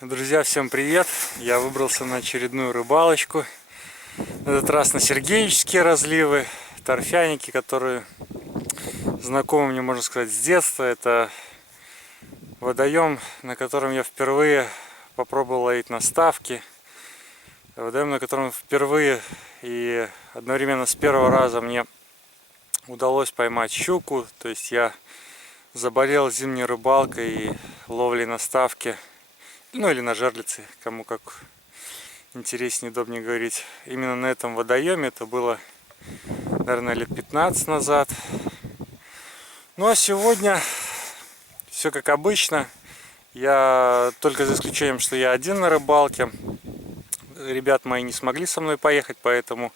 Друзья, всем привет! Я выбрался на очередную рыбалочку. На этот раз на Сергеевические разливы, торфяники, которые знакомы мне, можно сказать, с детства. Это водоем, на котором я впервые попробовал ловить на ставки. Водоем, на котором впервые и одновременно с первого раза мне удалось поймать щуку. То есть я заболел зимней рыбалкой и ловлей на ставки. Ну или на жерлице, кому как интереснее, удобнее говорить. Именно на этом водоеме, это было, наверное, лет 15 назад. Ну а сегодня все как обычно. Я только за исключением, что я один на рыбалке. Ребят мои не смогли со мной поехать, поэтому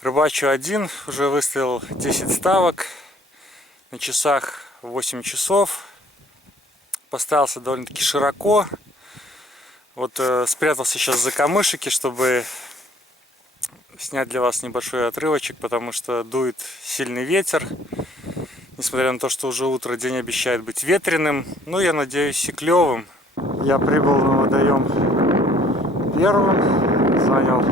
рыбачу один. Уже выставил 10 ставок. На часах 8 часов. Поставился довольно-таки широко. Вот спрятался сейчас за камышики, чтобы снять для вас небольшой отрывочек, потому что дует сильный ветер. Несмотря на то, что уже утро, день обещает быть ветреным, но я надеюсь и клевым. Я прибыл на водоем первым, занял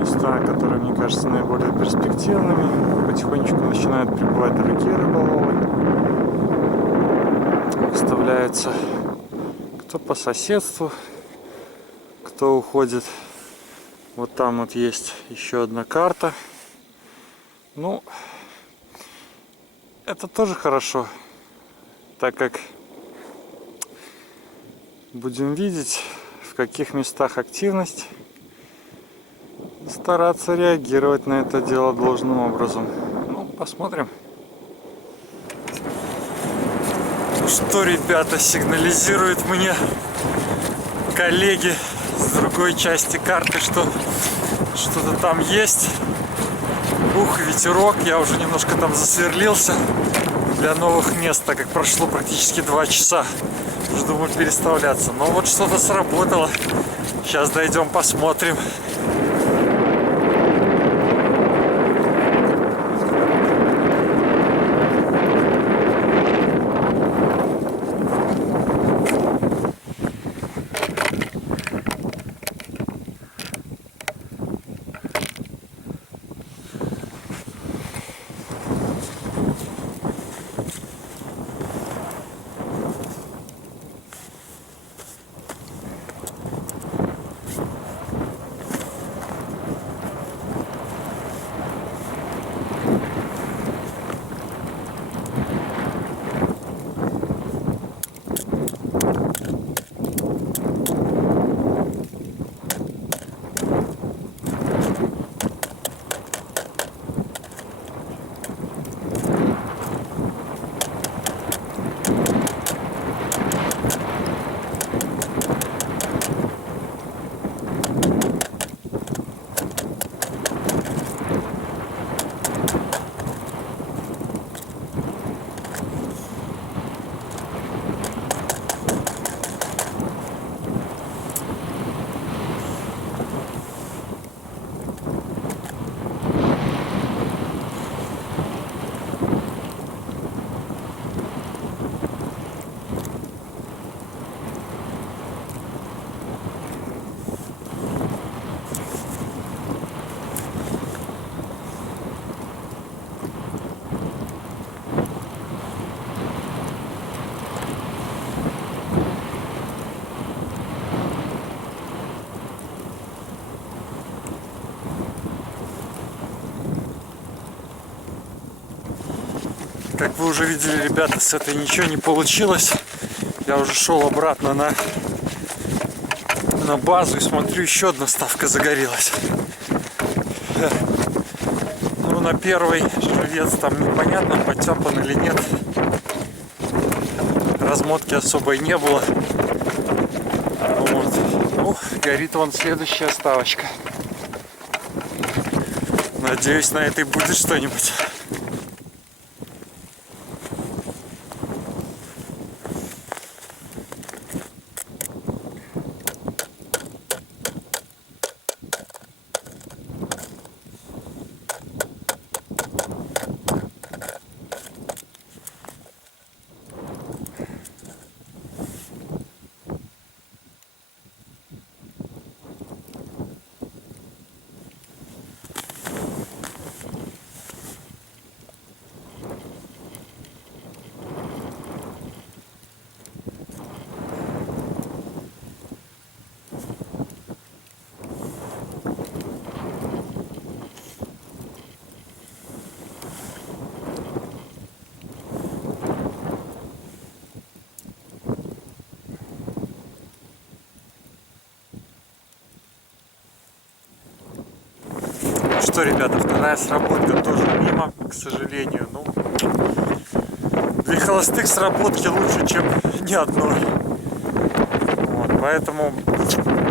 места, которые мне кажутся наиболее перспективными. Потихонечку начинают прибывать другие рыболовы. Выставляется кто по соседству, кто уходит. Вот там вот есть еще одна карта. Ну, это тоже хорошо, так как будем видеть, в каких местах активность, стараться реагировать на это дело должным образом. Ну, посмотрим. Что, ребята, сигнализируют мне коллеги с другой части карты, что что-то там есть. Ух, ветерок, я уже немножко там засверлился для новых мест, так как прошло практически 2 часа. Уже думаю переставляться, но вот что-то сработало. Сейчас дойдем, посмотрим. Как вы уже видели, ребята, с этой ничего не получилось. Я уже шел обратно на базу и смотрю, еще одна ставка загорелась. Ну, на первый живец там непонятно, подтепан или нет. Размотки особой не было. Вот. Ну, горит вон следующая ставочка. Надеюсь, на этой будет что-нибудь. что, ребята, вторая сработка тоже мимо, к сожалению. Ну, две холостых сработки лучше, чем ни одной. Вот, поэтому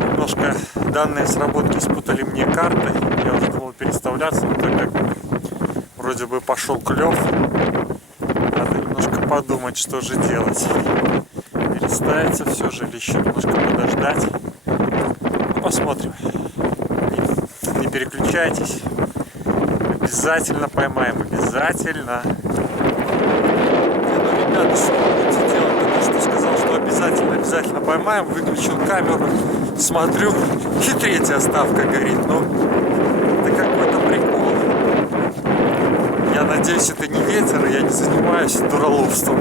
немножко данные сработки спутали мне карты. Я уже думал переставляться, но так как вроде бы пошел клев, надо немножко подумать, что же делать. Переставиться все же или еще немножко подождать. Ну, посмотрим. Не переключайтесь. Обязательно поймаем, обязательно. Ну, ребята, что будете делать? Потому что сказал, что обязательно поймаем. Выключил камеру, смотрю, и третья ставка горит. Ну, это какой-то прикол. Я надеюсь, это не ветер, и я не занимаюсь дураловством.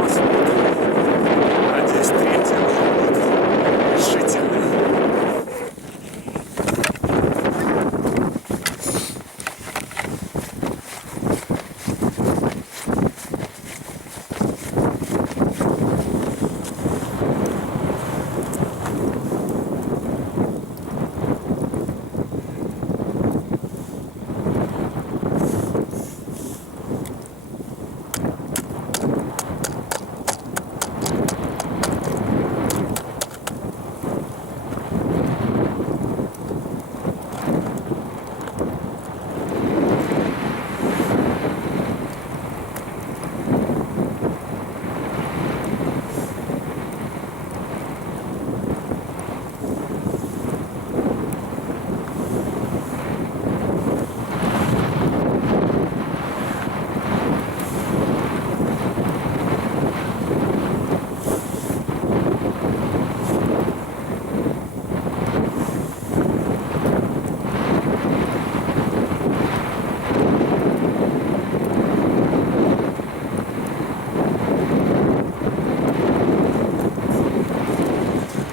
Посмотрим. Надеюсь, третья будет решительная.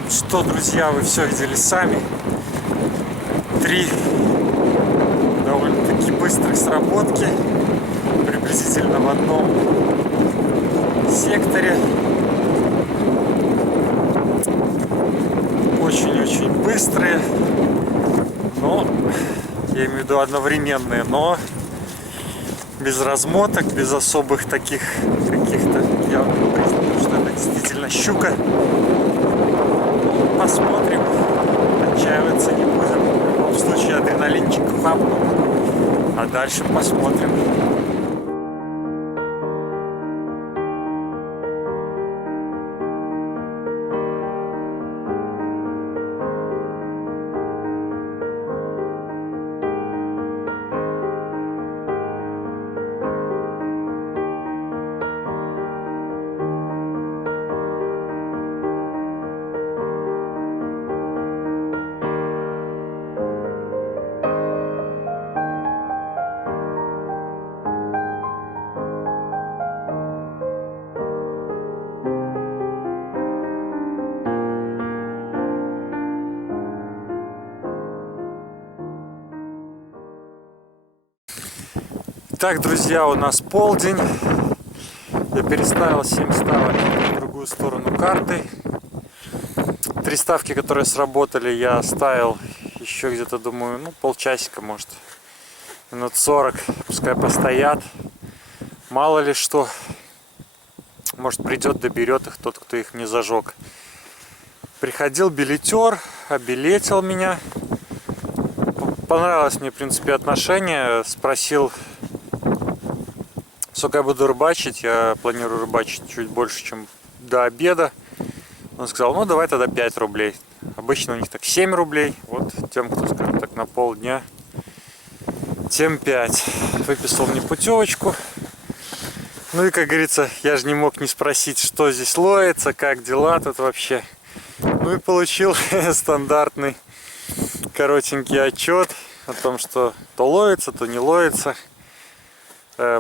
Что, друзья, вы все видели сами. 3 довольно-таки быстрых сработки, приблизительно в одном секторе. Очень-очень быстрые, но, я имею в виду одновременные, но без размоток, без особых таких каких-то, я признаю, что это действительно щука. Посмотрим, отчаиваться не будем. В любом случае адреналинчик хапнул, а дальше посмотрим. Так, друзья, у нас полдень. Я переставил 7 ставок в другую сторону карты. 3 ставки, которые сработали, я оставил еще где-то, думаю, ну, полчасика, может, минут 40. Пускай постоят. Мало ли что. Может, придет, доберет их тот, кто их не зажег. Приходил билетер, обилетил меня. Понравилось мне, в принципе, отношение. Спросил, сколько я буду рыбачить. Я планирую рыбачить чуть больше, чем до обеда. Он сказал, ну давай тогда 5 рублей. Обычно у них так 7 рублей. Вот тем, кто, скажем так, на полдня, тем 5. Выписал мне путевочку. Ну и, как говорится, я же не мог не спросить, что здесь ловится, как дела тут вообще. Ну и получил стандартный коротенький отчет о том, что то ловится, то не ловится.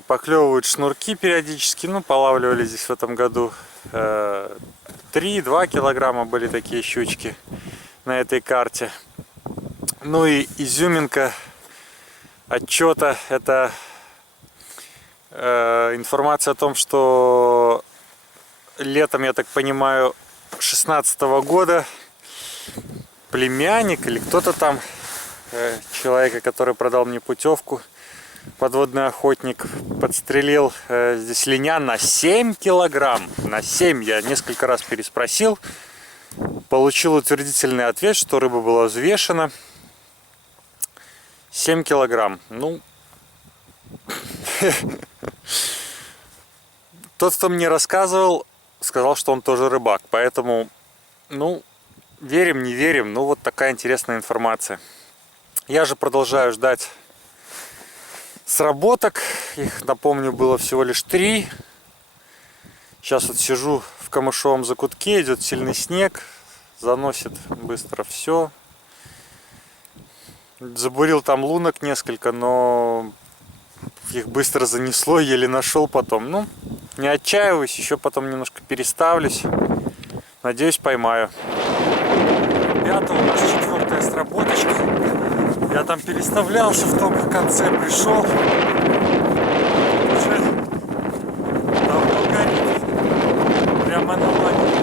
Поклевывают шнурки периодически. Ну, полавливали здесь в этом году 3-2 килограмма были такие щучки на этой карте. Ну и изюминка отчета — это информация о том, что летом, я так понимаю, 2016 года племянник или кто-то там человека, который продал мне путевку. Подводный охотник подстрелил здесь линя на 7 килограмм. На 7 я несколько раз переспросил. Получил утвердительный ответ, что рыба была взвешена. 7 килограмм. Ну, тот, кто мне рассказывал, сказал, что он тоже рыбак. Поэтому, ну, верим, не верим. Ну, вот такая интересная информация. Я же продолжаю ждать сработок. Их, напомню, было всего лишь 3. Сейчас вот сижу в камышовом закутке, идет сильный снег, заносит быстро все. Забурил там лунок несколько, но их быстро занесло, еле нашел потом. Ну, не отчаиваюсь, еще потом немножко переставлюсь. Надеюсь, поймаю. Ребята, у нас 4-я сработочка. Я там переставлялся в том конце, пришел. Уже давно горит. Прямо на лагерь.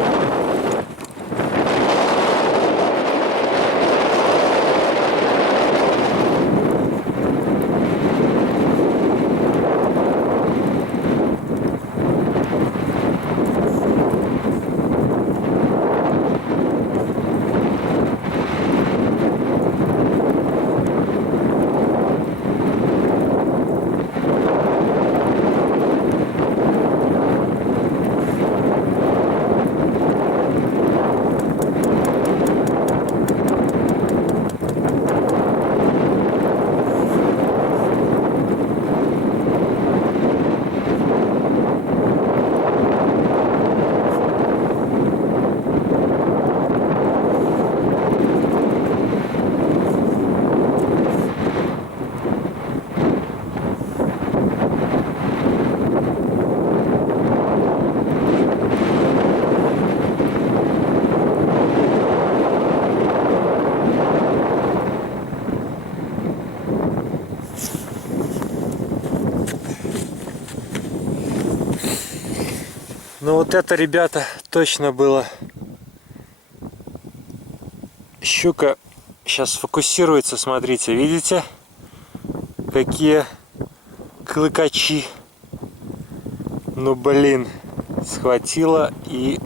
Ну вот это, ребята, точно было. Щука сейчас фокусируется, смотрите, видите? Какие клыкачи. Ну блин, схватила и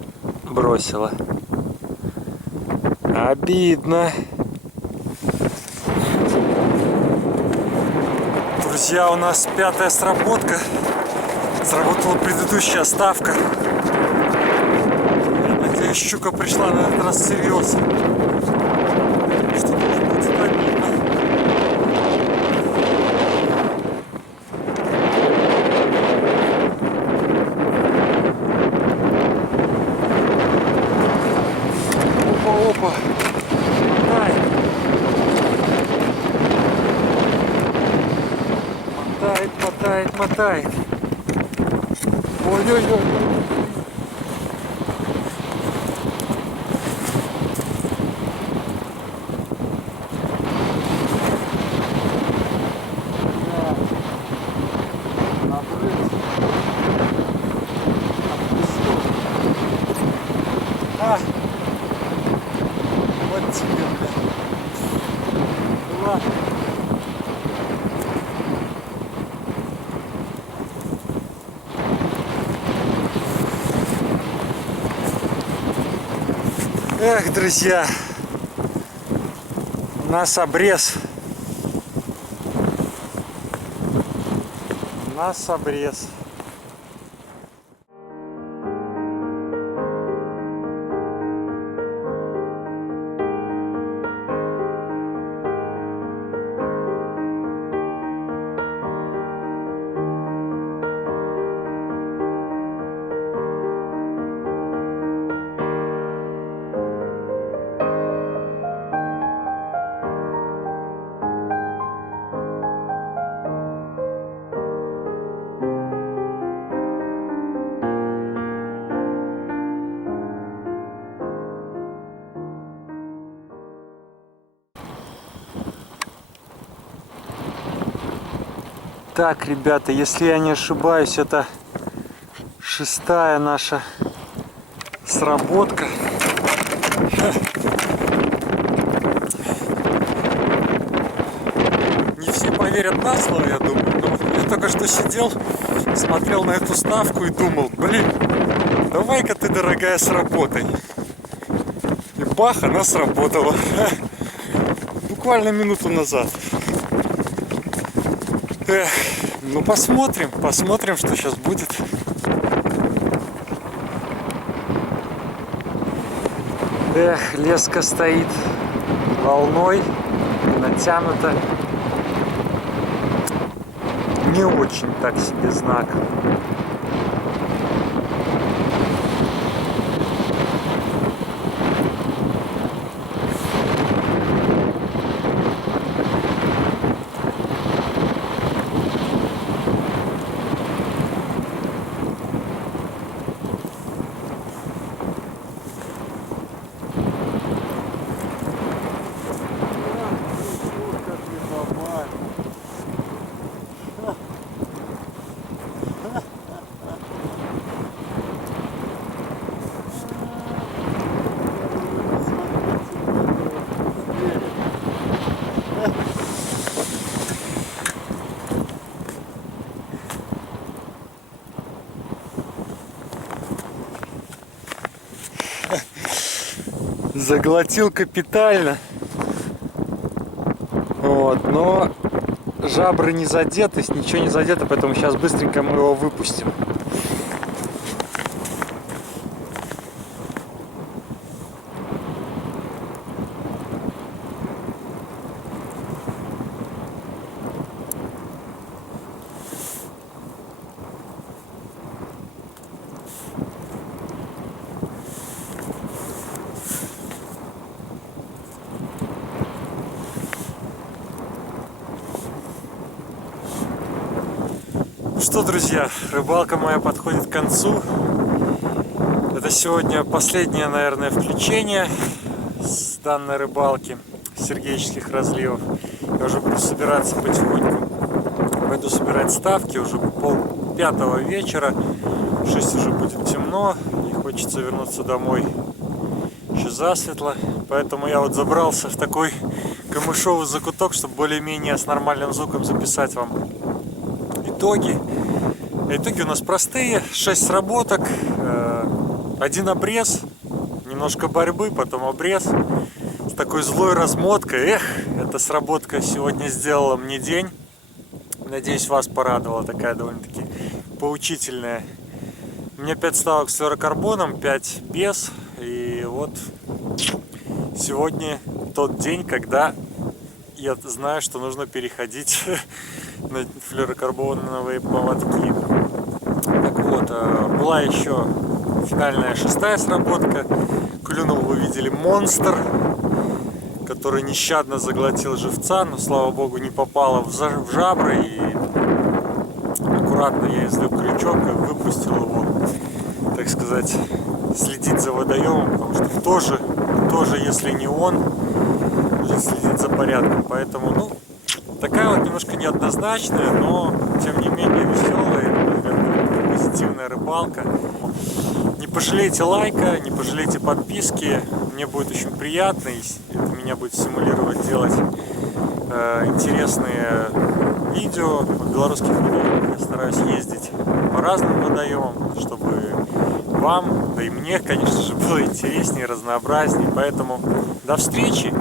бросила. Обидно. Друзья, у нас 5-я сработка. Сработала предыдущая ставка. Надеюсь, щука пришла на этот раз всерьез. Что может быть обидно. Опа-опа. Мотает, мотает, мотает. Ой-ой-ой. Вот тебе, блин. Ладно. Эх, друзья, у нас обрез. У нас обрез. Так, ребята, если я не ошибаюсь, это 6-я наша сработка. поверят на слово, я думаю. Но я только что сидел, смотрел на эту ставку и думал, блин, давай-ка ты, дорогая, сработай. И бах, она сработала. Буквально минуту назад. Ну посмотрим, что сейчас будет. Леска стоит волной, натянута. Не очень так себе знак. Заглотил капитально. Вот, но жабры не задеты, ничего не задето, поэтому сейчас быстренько мы его выпустим. Что, друзья, рыбалка моя подходит к концу. Это сегодня последнее, наверное, включение с данной рыбалки сергеевских разливов. Я уже буду собираться потихоньку. Пойду собирать ставки, уже 5:30 вечера. В 6 уже будет темно и хочется вернуться домой еще засветло. Поэтому я вот забрался в такой камышовый закуток, чтобы более-менее с нормальным звуком записать вам итоги. Итоги у нас простые. 6 сработок, 1 обрез, немножко борьбы, потом обрез с такой злой размоткой. Эх, эта сработка сегодня сделала мне день. Надеюсь, вас порадовала, такая довольно-таки поучительная. У меня 5 ставок с флюорокарбоном, 5 без. И вот сегодня тот день, когда я знаю, что нужно переходить на флюорокарбоновые поводки. Так вот, была еще финальная 6-я сработка. Клюнул, вы видели, монстр, который нещадно заглотил живца, но, слава богу, не попало в жабры. И аккуратно я извлек крючок и выпустил его, так сказать, следить за водоемом, потому что тоже, если не он, будет следить за порядком. Поэтому, ну, такая вот немножко неоднозначная, но тем не менее веселая, позитивная рыбалка. Не пожалейте лайка, не пожалейте подписки, мне будет очень приятно, и это меня будет стимулировать делать интересные видео о белорусских водоемах. Я стараюсь ездить по разным водоемам, чтобы вам, да и мне, конечно же, было интереснее, разнообразнее. Поэтому до встречи!